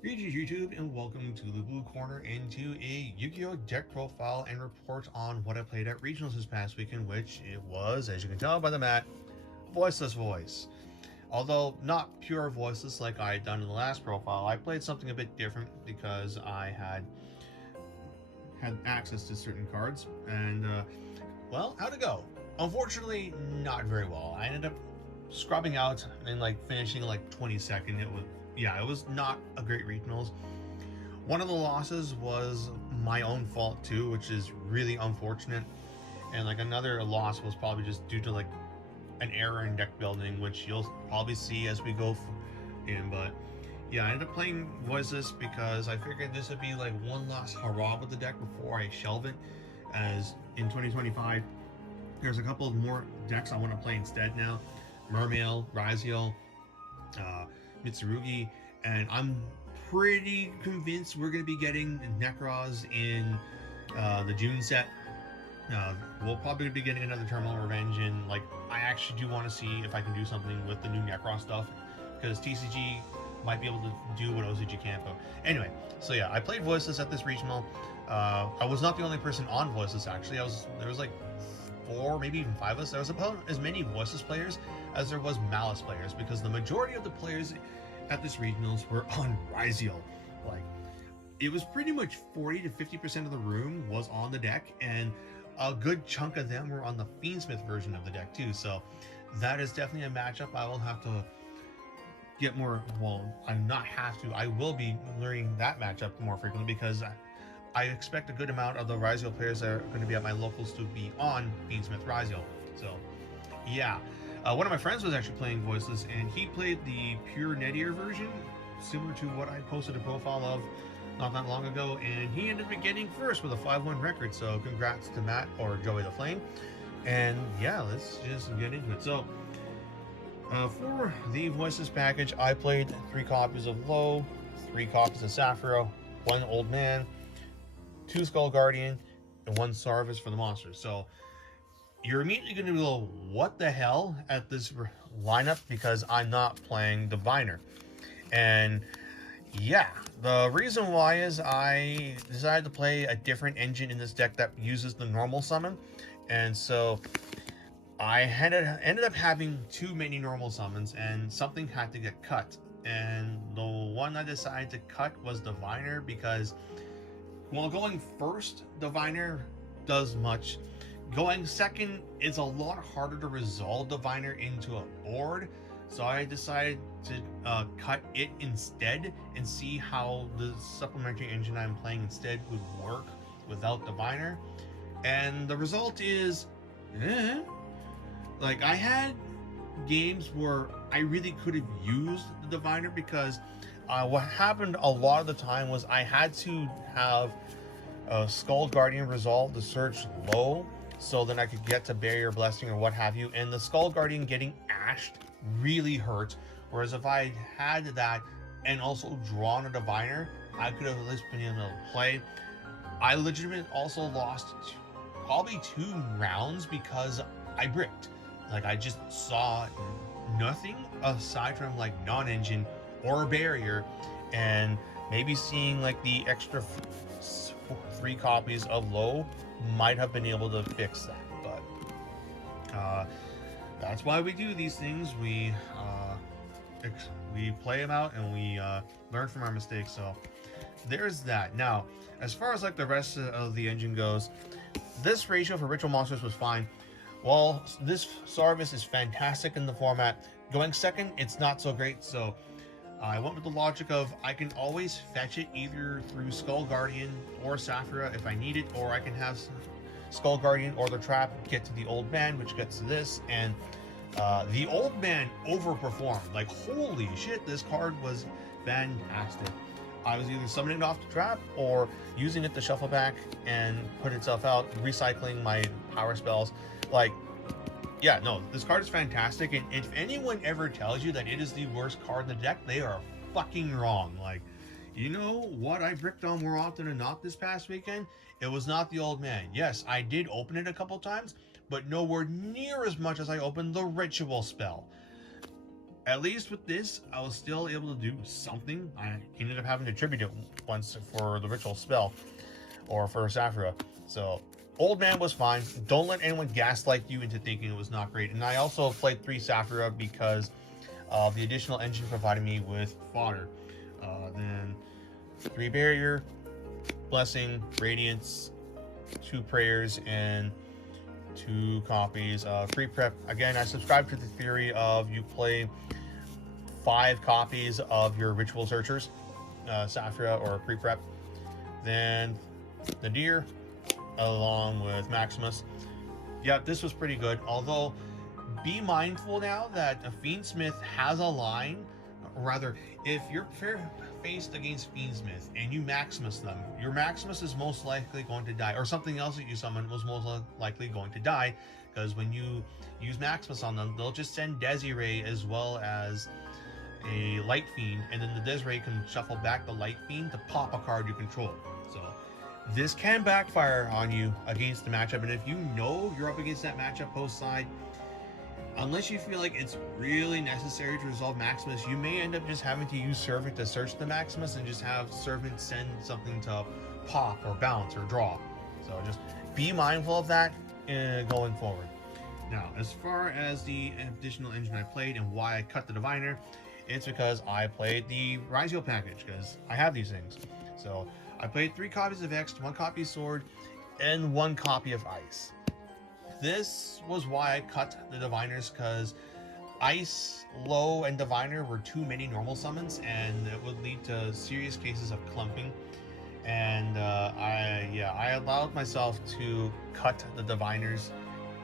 Greetings YouTube and welcome to the Blue Corner into a Yu-Gi-Oh! Deck profile and report on what I played at Regionals this past weekend, which it was, as you can tell by the mat, Voiceless Voice. Although not pure Voiceless like I had done in the last profile, I played something a bit different because I had access to certain cards and, well, how'd it go? Unfortunately, not very well. I ended up scrubbing out and finishing 22nd. It was not a great regionals. One of the losses was my own fault too, which is really unfortunate. And another loss was probably just due to an error in deck building, which you'll probably see as we go in. But yeah, I ended up playing Voiceless because I figured this would be one last hurrah with the deck before I shelve it. As in 2025, there's a couple of more decks I want to play instead now. Mermail, Ryzeal, Mitsurugi, and I'm pretty convinced we're going to be getting Necros in the June set. We'll probably be getting another Terminal Revenge, and I actually do want to see if I can do something with the new Necros stuff, because TCG might be able to do what OCG can't. But anyway, so yeah, I played Voiceless at this regional. I was not the only person on Voiceless actually. There was 4, maybe even 5 of us. There was about as many Voiceless players as there was Malice players, because the majority of the players at this regionals were on Ryzeal. It was pretty much 40 to 50% of the room was on the deck, and a good chunk of them were on the Fiendsmith version of the deck too. So that is definitely a matchup I will have to get more. Well, I will be learning that matchup more frequently, because I expect a good amount of the Ryzeal players that are going to be at my locals to be on Fiendsmith Ryzeal. So yeah, one of my friends was actually playing Voiceless, and he played the pure Nedier version, similar to what I posted a profile of not that long ago, and he ended up getting first with a 5-1 record. So congrats to Matt, or Joey the Flame. And yeah, let's just get into it. So for the Voices package, I played 3 copies of Low, 3 copies of Sapphireau, 1 Old Man, 2 Skull Guardian, and 1 sauravis for the monsters. So you're immediately going to go, what the hell, at this lineup, because I'm not playing Diviner. And yeah, the reason why is I decided to play a different engine in this deck that uses the normal summon. And so I ended up having too many normal summons, and something had to get cut. And the one I decided to cut was Diviner, because while going first, Diviner does much. Going second is a lot harder to resolve Diviner into a board, so I decided to cut it instead and see how the supplementary engine I'm playing instead would work without Diviner. And the result is, I had games where I really could have used the Diviner, because what happened a lot of the time was I had to have Skull Guardian resolve the search low, so then I could get to Barrier Blessing or what have you, and the Skull Guardian getting ashed really hurt, whereas if I had that and also drawn a Diviner, I could have at least been able to play. I legitimately also lost probably 2 rounds because I bricked. I just saw nothing aside from non-engine or a barrier, and maybe seeing the extra 3 copies of Low might have been able to fix that. But that's why we do these things. We play them out, and we learn from our mistakes. So there's that. Now, as far as the rest of the engine goes, this ratio for ritual monsters was fine. Well, this sauravis is fantastic in the format. Going second, it's not so great. So I went with the logic of I can always fetch it either through Skull Guardian or Sapphireau if I need it, or I can have Skull Guardian or the trap get to the Old Man, which gets to this. And the Old Man overperformed. Holy shit, this card was fantastic. I was either summoning it off the trap or using it to shuffle back and put itself out, recycling my power spells. Yeah, no, this card is fantastic, and if anyone ever tells you that it is the worst card in the deck, they are fucking wrong. You know what I bricked on more often than not this past weekend? It was not the Old Man. Yes, I did open it a couple times, but nowhere near as much as I opened the Ritual spell. at least with this, I was still able to do something. I ended up having to tribute it once for the ritual spell, or for Saphira. So, Old Man was fine. Don't let anyone gaslight you into thinking it was not great. And I also played 3 Saphira because of the additional engine providing me with fodder. Then 3 Barrier, Blessing, Radiance, 2 Prayers, and 2 copies of Free Prep. Again, I subscribe to the theory of you play 5 copies of your Ritual Searchers, Saphira or Free Prep. Then Nadir, along with Maximus. Yeah, this was pretty good. Although, be mindful now that a Fiendsmith has a line. Rather, if you're faced against Fiendsmith and you Maximus them, your Maximus is most likely going to die, or something else that you summon was most likely going to die, because when you use Maximus on them, they'll just send Desiree as well as a Light Fiend, and then the Desiree can shuffle back the Light Fiend to pop a card you control. So this can backfire on you against the matchup, and if you know you're up against that matchup post side, unless you feel like it's really necessary to resolve Maximus, you may end up just having to use Servant to search the Maximus and just have Servant send something to pop or bounce or draw. So just be mindful of that going forward. Now, as far as the additional engine I played and why I cut the Diviner, it's because I played the Ryzeal package, because I have these things. So I played 3 copies of X, 1 copy of Sword, and 1 copy of Ice. This was why I cut the Diviners, because Ice, Low, and Diviner were too many normal summons, and it would lead to serious cases of clumping. And I allowed myself to cut the Diviners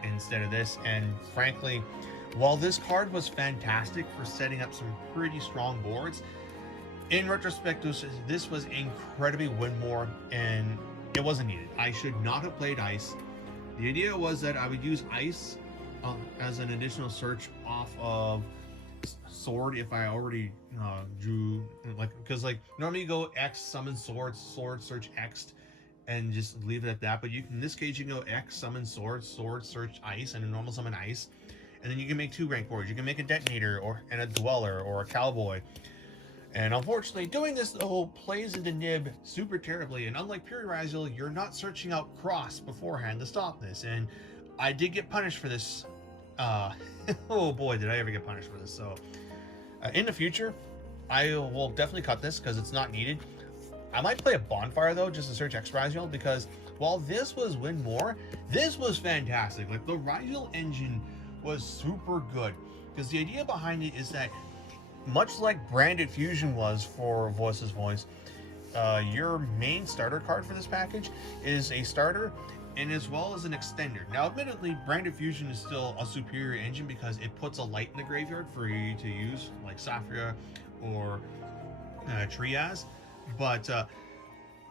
instead of this. And frankly, while this card was fantastic for setting up some pretty strong boards, in retrospect, this was incredibly win more, and it wasn't needed. I should not have played Ice. The idea was that I would use Ice as an additional search off of Sword if I already drew, because normally you go X, summon Sword, Sword, search X, and just leave it at that. But in this case, you can go X, summon Sword, Sword, search Ice, and a normal summon Ice. And then you can make 2 rank boards. You can make a Detonator and a Dweller or a Cowboy. And unfortunately, doing this though plays into Nib super terribly. And unlike Pure Ryzeal, you're not searching out Cross beforehand to stop this. And I did get punished for this. Oh boy, did I ever get punished for this. So in the future, I will definitely cut this because it's not needed. I might play a Bonfire though, just to search X Ryzeal, because while this was win more, this was fantastic. Like, the Ryzeal engine was super good, because the idea behind it is that, much like Branded Fusion was for Voiceless Voice, your main starter card for this package is a starter and as well as an extender. Now, admittedly, Branded Fusion is still a superior engine because it puts a light in the graveyard for you to use, like Saphira or Triaz. But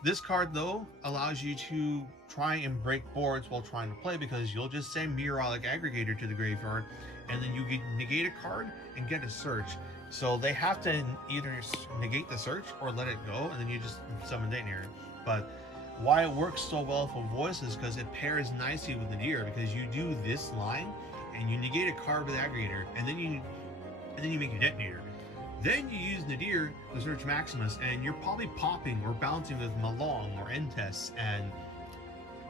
this card, though, allows you to try and break boards while trying to play, because you'll just send Mirrolic Aggregator to the graveyard, and then you negate a card and get a search. So they have to either negate the search or let it go, and then you just summon Detonator. But why it works so well for Voice is because it pairs nicely with Nadir, because you do this line and you negate a card with Aggregator, and then you make your Detonator. Then you use Nadir to search Maximus, and you're probably popping or bouncing with Malong or Entess, and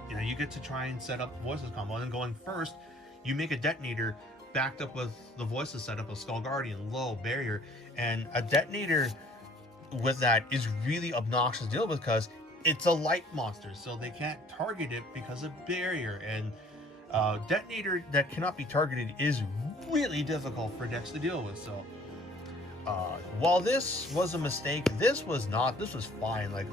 you get to try and set up Voiceless combo. And then going first, you make a Detonator backed up with the Voiceless setup of Skull Guardian, Low, Barrier, and a Detonator with that is really obnoxious to deal with because it's a light monster, so they can't target it because of Barrier. And Detonator that cannot be targeted is really difficult for decks to deal with. So while this was a mistake, this was not. This was fine. Like,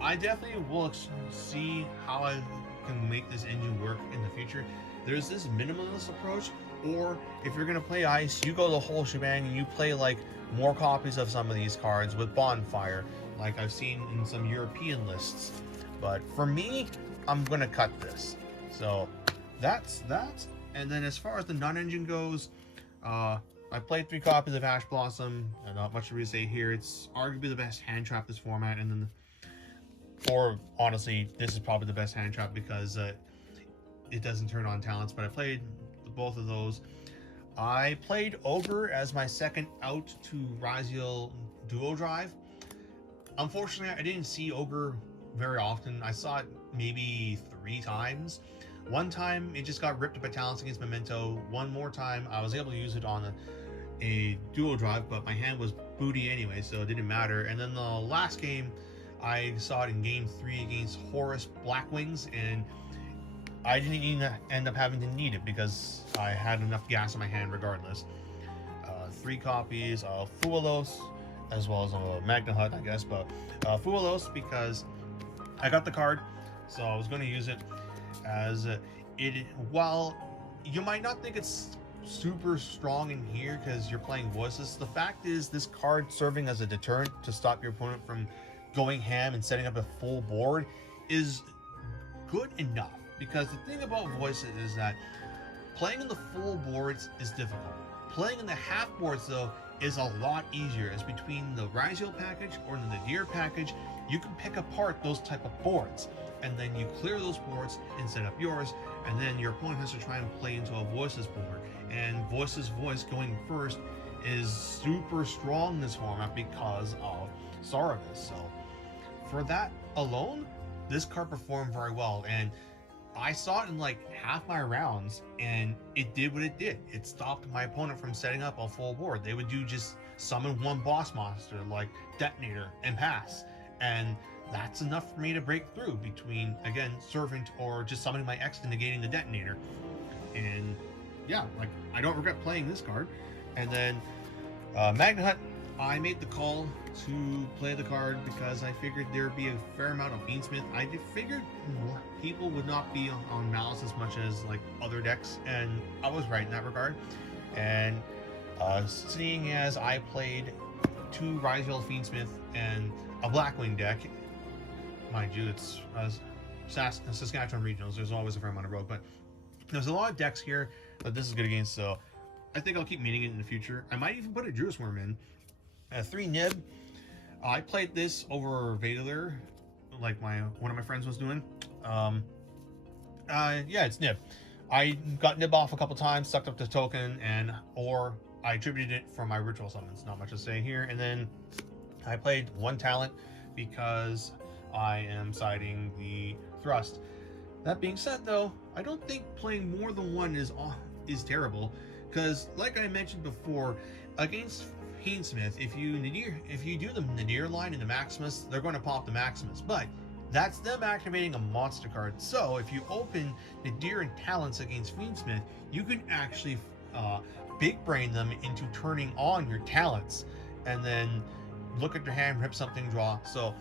I definitely will see how I can make this engine work in the future. There's this minimalist approach, or if you're gonna play Ice, you go the whole shebang and you play like more copies of some of these cards with Bonfire, like I've seen in some European lists. But for me, I'm gonna cut this. So that's that. And then as far as the non-engine goes, I played 3 copies of Ash Blossom. Not much to really say here. It's arguably the best hand trap this format, and then, or honestly, this is probably the best hand trap because it doesn't turn on talents. But I played both of those. I played Ogre as my second out to Ryzeal duo drive. Unfortunately, I didn't see Ogre very often. I saw it maybe 3 times. One time, it just got ripped by talents against Memento. One more time, I was able to use it on a duo drive, but my hand was booty anyway, so it didn't matter. And then the last game, I saw it in game 3 against Horus Blackwings, and I didn't even end up having to need it because I had enough gas in my hand regardless. 3 copies of Fuelos, as well as a Magna Hut, I guess, but Fuelos because I got the card, so I was going to use it as it. While you might not think it's super strong in here because you're playing Voiceless, the fact is this card serving as a deterrent to stop your opponent from going ham and setting up a full board is good enough. Because the thing about Voices is that playing in the full boards is difficult. Playing in the half boards, though, is a lot easier, as between the Ryzeal package or the Nadir package, you can pick apart those type of boards, and then you clear those boards and set up yours, and then your opponent has to try and play into a Voices board. And Voiceless Voice going first is super strong in this format because of Sauravis. So for that alone, this card performed very well, and I saw it in like half my rounds, and it did what it did. It stopped my opponent from setting up a full board. They would do just summon one boss monster like Detonator and pass, and that's enough for me to break through between, again, Servant or just summoning my X and negating the Detonator. And yeah, like, I don't regret playing this card. And then Magna Hut, I made the call to play the card because I figured there'd be a fair amount of Fiendsmith. I figured people would not be on Malice as much as like other decks, and I was right in that regard. And seeing as I played 2 Ryzeal Fiendsmith and a Blackwing deck, mind you, it's Saskatchewan regionals. There's always a fair amount of rogue, but there's a lot of decks here that this is good against. So I think I'll keep meaning it in the future. I might even put a Druid Worm in. 3 Nib. I played this over Vader, like one of my friends was doing. Yeah, it's Nib. I got Nib off a couple times, sucked up the token, or I attributed it for my ritual summons. Not much to say here. And then I played 1 talent because I am siding the thrust. That being said, though, I don't think playing more than 1 is terrible, because like I mentioned before, against Fiendsmith, if you do the Nadir line in the Maximus, they're going to pop the Maximus, but that's them activating a monster card. So if you open Nadir and Talents against Fiendsmith, you can actually big brain them into turning on your Talents, and then look at your hand, rip something, draw. So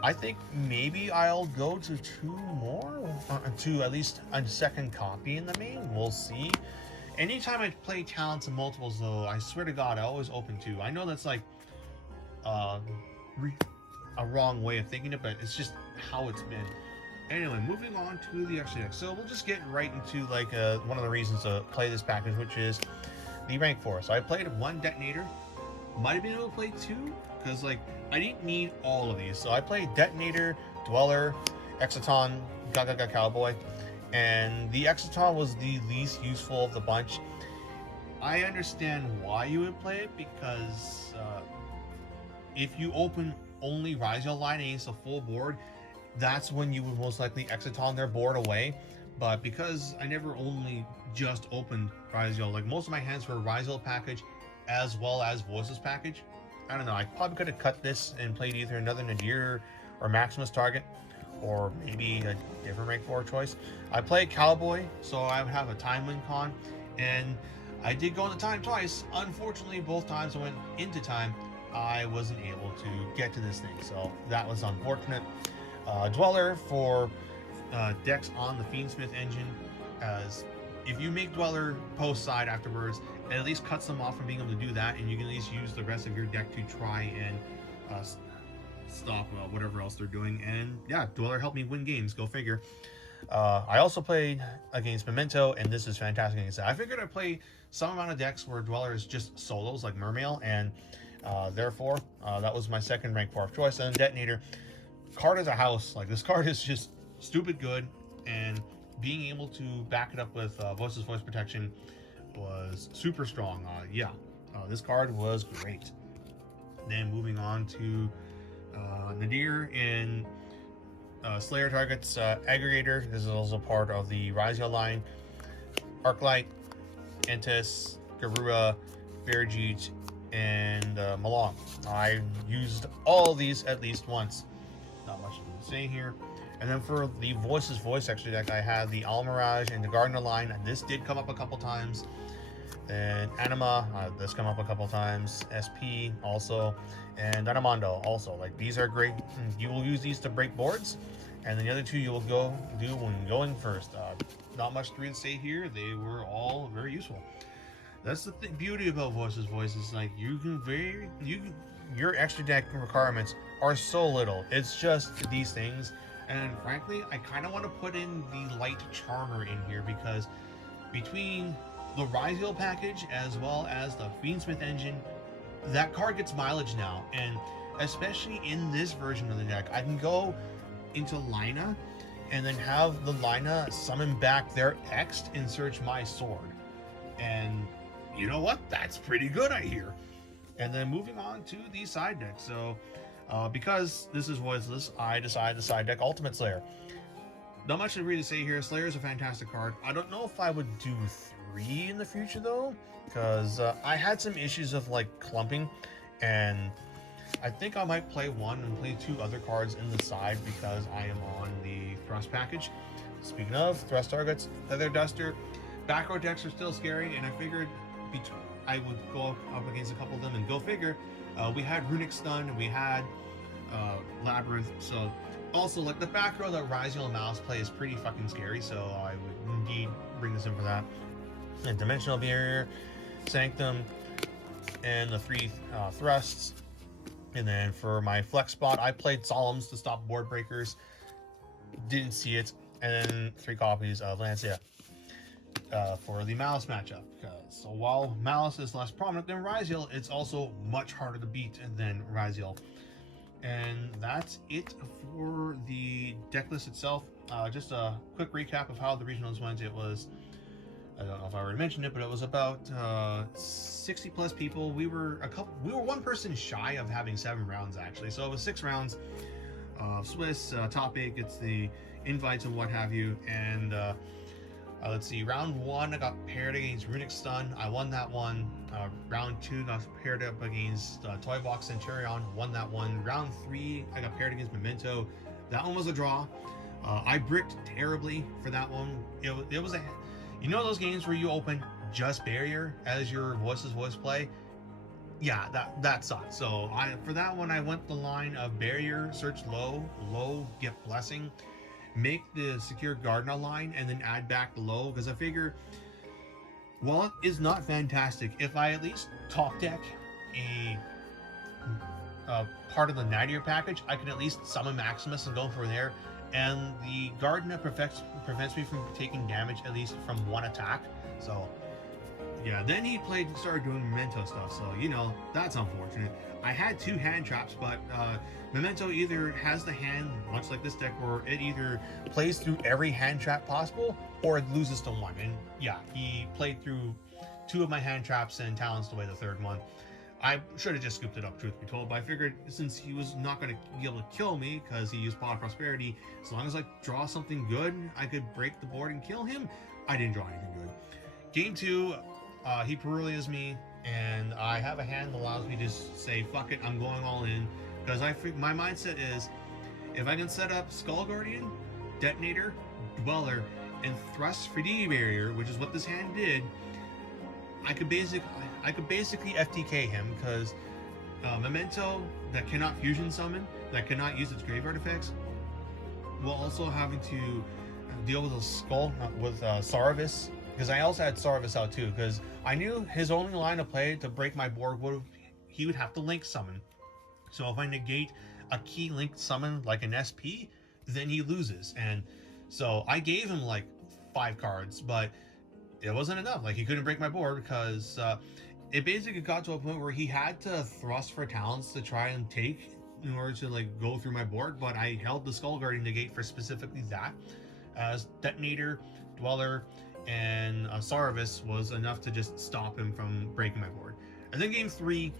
I think maybe I'll go to 2 more, to at least a second copy in the main. We'll see. Anytime I play Talents and multiples, though, I swear to God, I always open 2. I know that's like a wrong way of thinking it, but it's just how it's been. Anyway, moving on to the extra deck. So we'll just get right into like one of the reasons to play this package, which is the rank 4. So I played 1 Detonator. Might have been able to play 2, because like I didn't need all of these. So I played Detonator, Dweller, Exciton, Gaga Cowboy. And the Exciton was the least useful of the bunch. I understand why you would play it, because if you open only Ryzeal line and it's a full board, that's when you would most likely Exciton their board away. But because I never only just opened Ryzeal, like most of my hands were Ryzeal package as well as Voiceless package, I don't know, I probably could have cut this and played either another Nadir or Maximus target, or maybe a different rank 4 choice. I played Cowboy, so I would have a time win con, and I did go into time twice. Unfortunately, both times I went into time, I wasn't able to get to this thing, so that was unfortunate. Dweller for decks on the Fiendsmith engine, as if you make Dweller post side afterwards, it at least cuts them off from being able to do that, and you can at least use the rest of your deck to try and stop whatever else they're doing. And yeah, Dweller helped me win games, go figure. I also played against Memento, and this is fantastic against that. I figured I'd play some amount of decks where Dweller is just solos like Mermail, and therefore that was my second rank 4 choice. And Detonator, card as a house. Like, this card is just stupid good, and being able to back it up with Voiceless Voice protection was super strong. This card was great. Then moving on to Nadir in Slayer Targets Aggregator. This is also part of the Ryzeal line. Arclight, Entis, Garura, Verjeet, and Malong. I used all these at least once. Not much to say here. And then for the Voiceless Voice extra deck, I had the Almirage and the Gardener line. This did come up a couple times. And Anima, this come up a couple times. SP also, and Dynamondo also. Like, these are great. You will use these to break boards, and then the other two you will do when going first. Not much to really say here. They were all very useful. That's the beauty about Voiceless Voice. Is like your extra deck requirements are so little. It's just these things. And frankly, I kind of want to put in the Light Charmer in here, because between the Ryzeal package as well as the Fiendsmith engine, that card gets mileage now. And especially in this version of the deck, I can go into Lina and then have the Lina summon back their Ext and search my sword. And you know what? That's pretty good, I hear. And then moving on to the side deck. So because this is Voiceless, I decided to side deck Ultimate Slayer. Not much to really say here. Slayer is a fantastic card. I don't know if I would do 3 in the future though, because I had some issues of like clumping, and I think I might play 1 and play 2 other cards in the side because I am on the Thrust package. Speaking of Thrust targets, Feather Duster, back row decks are still scary, and I figured I would go up against a couple of them, and go figure. We had Runic Stun, and we had Labyrinth, so also like the back row that Ryzeal and Mouse play is pretty fucking scary, so I would indeed bring this in for that. And Dimensional Barrier, Sanctum, and the 3 thrusts. And then for my flex spot, I played Solemns to stop board breakers. Didn't see it. And then 3 copies of Lancia for the Malice matchup. So while Malice is less prominent than Ryzeal, it's also much harder to beat than Ryzeal. And that's it for the deck list itself. Just a quick recap of how the regionals went. It was, I don't know if I already mentioned it, but it was about 60 plus people. We were 1 person shy of having 7 rounds actually. So it was 6 rounds of Swiss. Top 8 gets the invites and what have you. And let's see, round 1 I got paired against Runic Stun. I won that one. Round 2 got paired up against Toy Box Centurion. Won that one. Round 3 I got paired against Memento. That one was a draw. I bricked terribly for that one. It was a, you know those games where you open just Barrier as your Voiceless Voice play? Yeah, that sucked. So for that one I went the line of Barrier, search low, get Blessing, make the secure Gardener line, and then add back the low, because I figure while it is not fantastic, if I at least top deck a part of the Nadir package, I can at least summon Maximus and go from there. And the Gardener prevents me from taking damage at least from 1 attack. So yeah, then he started doing Memento stuff, so you know, that's unfortunate. I had 2 hand traps, but Memento either has the hand, much like this deck, where it either plays through every hand trap possible, or it loses to 1. And yeah, he played through 2 of my hand traps and Talons away the 3rd one. I should have just scooped it up, truth be told, but I figured since he was not going to be able to kill me because he used Pot of Prosperity, as long as I draw something good, I could break the board and kill him. I didn't draw anything good. Game 2, he Perulias me, and I have a hand that allows me to say, fuck it, I'm going all in, because my mindset is, if I can set up Skull Guardian, Detonator, Dweller, and Thrust for D Barrier, which is what this hand did, I could basically FTK him, because Memento that cannot fusion summon, that cannot use its graveyard effects, while also having to deal with a skull with Sauravis, because I also had Sauravis out too, because I knew his only line of play to break my board he would have to link summon. So if I negate a key linked summon like an SP, then he loses. And so I gave him like 5 cards, but it wasn't enough. Like, he couldn't break my board because it basically got to a point where he had to thrust for talents to try and take in order to like go through my board, but I held the Skull Guardian negate for specifically that, as Detonator, Dweller, and a sauravis was enough to just stop him from breaking my board. And then game 3,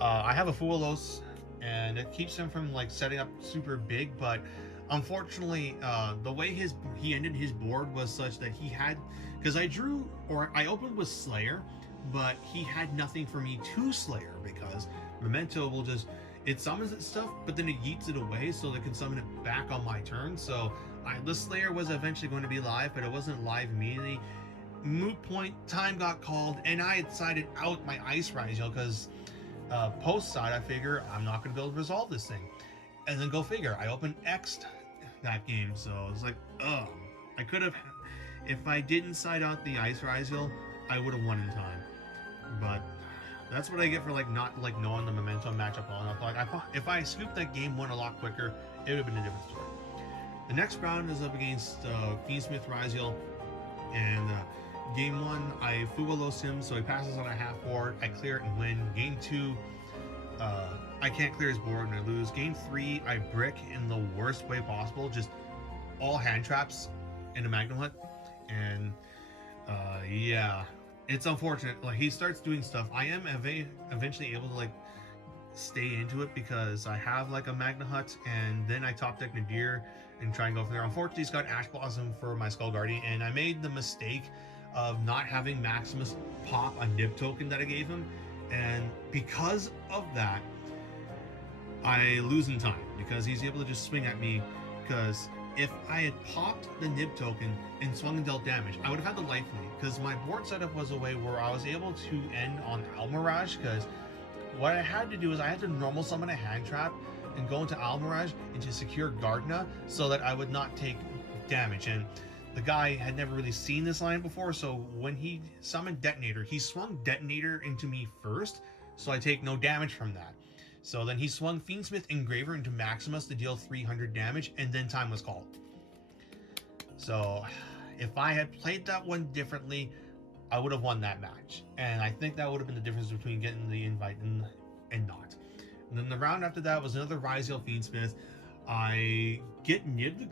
I have a Fuelos, and it keeps him from like setting up super big, but unfortunately, the way he ended his board was such that he had, because I opened with Slayer, but he had nothing for me to Slayer, because Memento will just, it summons its stuff, but then it yeets it away so they can summon it back on my turn. So the Slayer was eventually going to be live, but it wasn't live immediately. Moot point, time got called, and I had sided out my Ice Ryzeal because post side, I figure I'm not going to be able to resolve this thing. And then go figure, I opened X'd that game, so it's like, ugh. I could have, if I didn't side out the Ice Ryzeal, I would have won in time. But that's what I get for like not like knowing the momentum matchup well enough. Like if I scooped that game 1 a lot quicker, it would have been a different story. The next round is up against Fiendsmith Ryzeal, and game 1 I Fuelos him, so he passes on a half board. I clear it and win. Game 2, I can't clear his board and I lose. Game 3, I brick in the worst way possible, just all hand traps in a Magnum Hut, and yeah, it's unfortunate. Like he starts doing stuff. I am eventually able to like stay into it because I have like a Magna Hut, and then I top deck Nadir and try and go from there. Unfortunately, he's got Ash Blossom for my Skull Guardian, and I made the mistake of not having Maximus pop a nib token that I gave him, and because of that, I lose in time because he's able to just swing at me. Because if I had popped the nib token and swung and dealt damage, I would have had the life lead, because my board setup was a way where I was able to end on Almirage, because what I had to do is I had to normal summon a hand trap and go into Almirage and to secure Gardna so that I would not take damage. And the guy had never really seen this line before, so when he summoned Detonator, he swung Detonator into me first, so I take no damage from that. So then he swung Fiendsmith Engraver into Maximus to deal 300 damage, and then time was called. So if I had played that one differently, I would have won that match. And I think that would have been the difference between getting the invite and not. And then the round after that was another Ryzeal Fiendsmith. I get nibbed,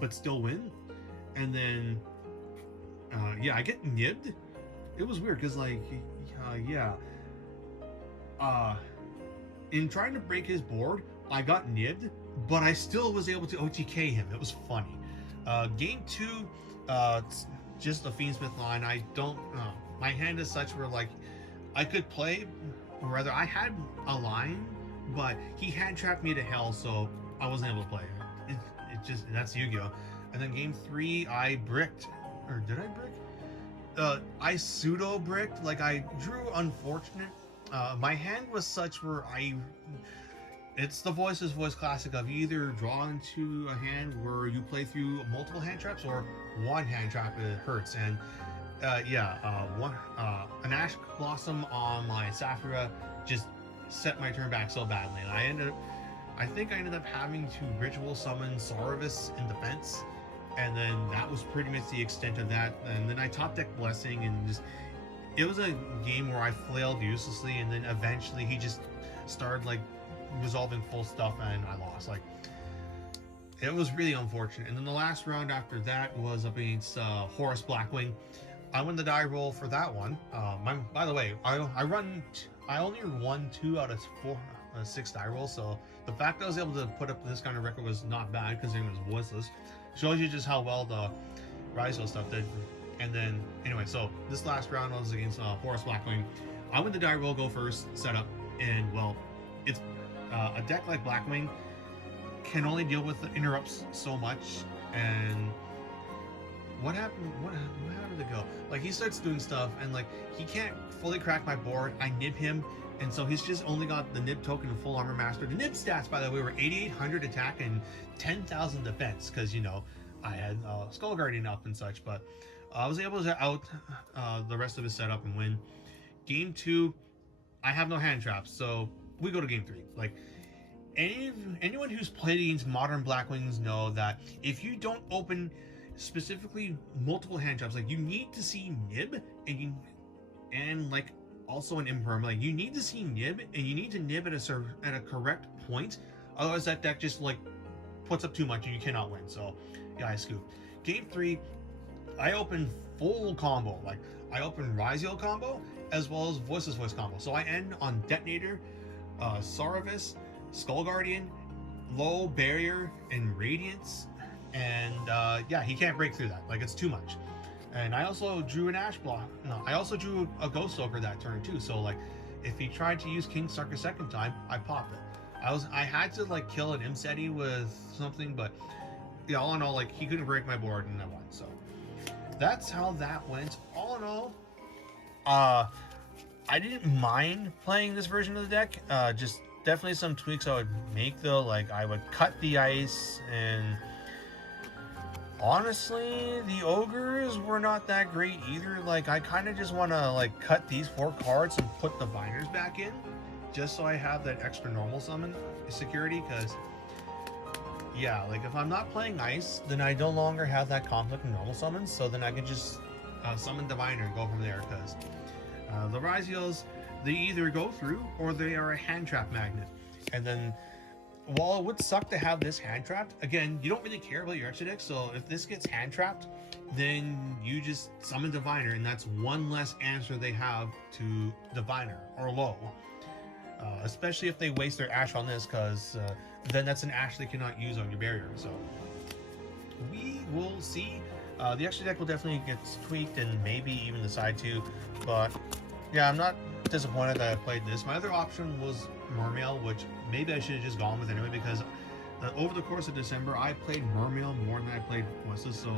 but still win. And then, yeah, I get nibbed. It was weird, because, like, in trying to break his board, I got nibbed, but I still was able to OTK him. It was funny. Game 2, just the Fiendsmith line. I don't, my hand is such where, like, I could play, or rather, I had a line, but he hand trapped me to hell, so I wasn't able to play. It just, that's Yu-Gi-Oh! And then game 3, I bricked, or did I brick? I pseudo bricked, like I drew unfortunate. My hand was such where it's the Voiceless Voice classic of you either draw into a hand where you play through multiple hand traps or one hand trap, it hurts. And an Ash Blossom on my Saphira just set my turn back so badly, and I think I ended up having to ritual summon sauravis in defense, and then that was pretty much the extent of that. And then I top deck Blessing, and just, it was a game where I flailed uselessly, and then eventually he just started like resolving full stuff, and I lost. Like, it was really unfortunate. And then the last round after that was up against Horus Blackwing. I won the die roll for that one. By the way, I only won 2 out of 6 die rolls, so the fact that I was able to put up this kind of record was not bad, considering it was voiceless. Shows you just how well the Ryzeal stuff did. And then, anyway, so this last round was against Horus Blackwing. I went the die roll, go first, setup, and well, it's a deck like Blackwing can only deal with the interrupts so much. And what happened? How did it go? Like, he starts doing stuff, and like he can't fully crack my board. I nib him, and so he's just only got the nib token and full armor master. The nib stats, by the way, were 8,800 attack and 10,000 defense, because you know I had Skull Guardian up and such. But I was able to out the rest of his setup and win. Game 2, I have no hand traps, so we go to game 3. Like, anyone who's played against modern Blackwings know that if you don't open specifically multiple hand traps, like, you need to see nib and like also an imperm. Like, you need to see nib, and you need to nib at a correct point, otherwise that deck just like puts up too much and you cannot win. So yeah, I scooped. Game 3, I opened full combo. Like I open Ryzeal combo as well as Voiceless Voice combo. So I end on Detonator, sauravis, Skull Guardian, Low Barrier, and Radiance. And yeah, he can't break through that. Like it's too much. And I also drew an Ash block. No, I also drew a Ghost Soaker that turn too. So like, if he tried to use King Suck a second time, I pop it. I had to like kill an Imseti with something, but yeah, all in all, like he couldn't break my board and I won. So that's how that went. All in all, I didn't mind playing this version of the deck. Just definitely some tweaks I would make though. Like I would cut the ice, and honestly, the ogres were not that great either. Like I kind of just want to like cut these 4 cards and put the binders back in, just so I have that extra normal summon security. Because yeah, like if I'm not playing ice, then I no longer have that conflict in normal summons. So then I can just summon Diviner and go from there. Because the Ryzeals, they either go through or they are a hand trap magnet. And then while it would suck to have this hand trapped, again, you don't really care about your extra deck. So if this gets hand trapped, then you just summon Diviner, and that's one less answer they have to Diviner or Low. Especially if they waste their Ash on this, because then that's an Ash they cannot use on your barrier. So we will see. The extra deck will definitely get tweaked and maybe even the side too. But yeah, I'm not disappointed that I played this. My other option was Mermail, which maybe I should have just gone with anyway, because over the course of December, I played Mermail more than I played Voiceless, so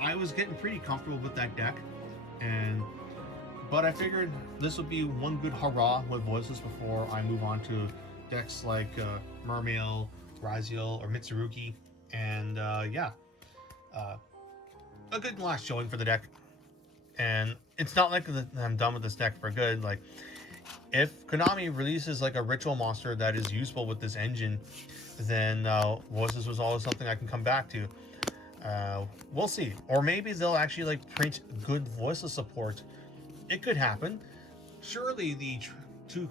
I was getting pretty comfortable with that deck. But I figured this would be one good hurrah with Voiceless before I move on to decks like Mermail, Ryzeal, or Mitsurugi. And yeah, a good last showing for the deck. And it's not like I'm done with this deck for good. Like, if Konami releases like a ritual monster that is useful with this engine, then Voiceless was always something I can come back to. We'll see. Or maybe they'll actually like print good Voiceless support. It could happen. Surely the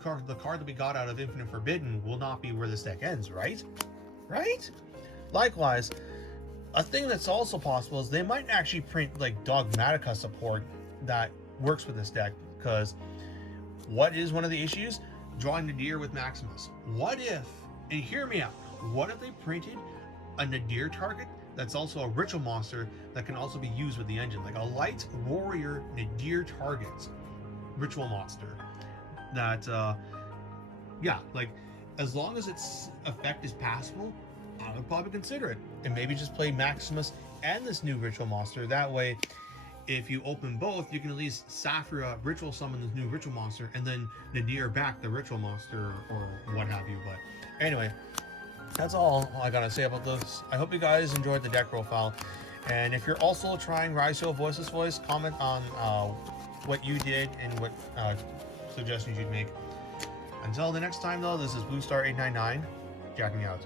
card that we got out of Infinite Forbidden will not be where this deck ends, right? Right? Likewise, a thing that's also possible is they might actually print like Dogmatica support that works with this deck. Because what is one of the issues? Drawing Nadir with Maximus. What if, and hear me out, what if they printed a Nadir target that's also a ritual monster that can also be used with the engine? Like a light warrior Nadir target ritual monster that, yeah, like as long as its effect is passable, I would probably consider it. And maybe just play Maximus and this new ritual monster. That way, if you open both, you can at least Saphira ritual summon this new ritual monster and then Nadir back the ritual monster or what have you. But anyway, that's all I gotta say about this. I hope you guys enjoyed the deck profile. And if you're also trying Ryzeal Voiceless Voice, comment on what you did and what suggestions you'd make. Until the next time though, this is Blue Star 899, jacking out.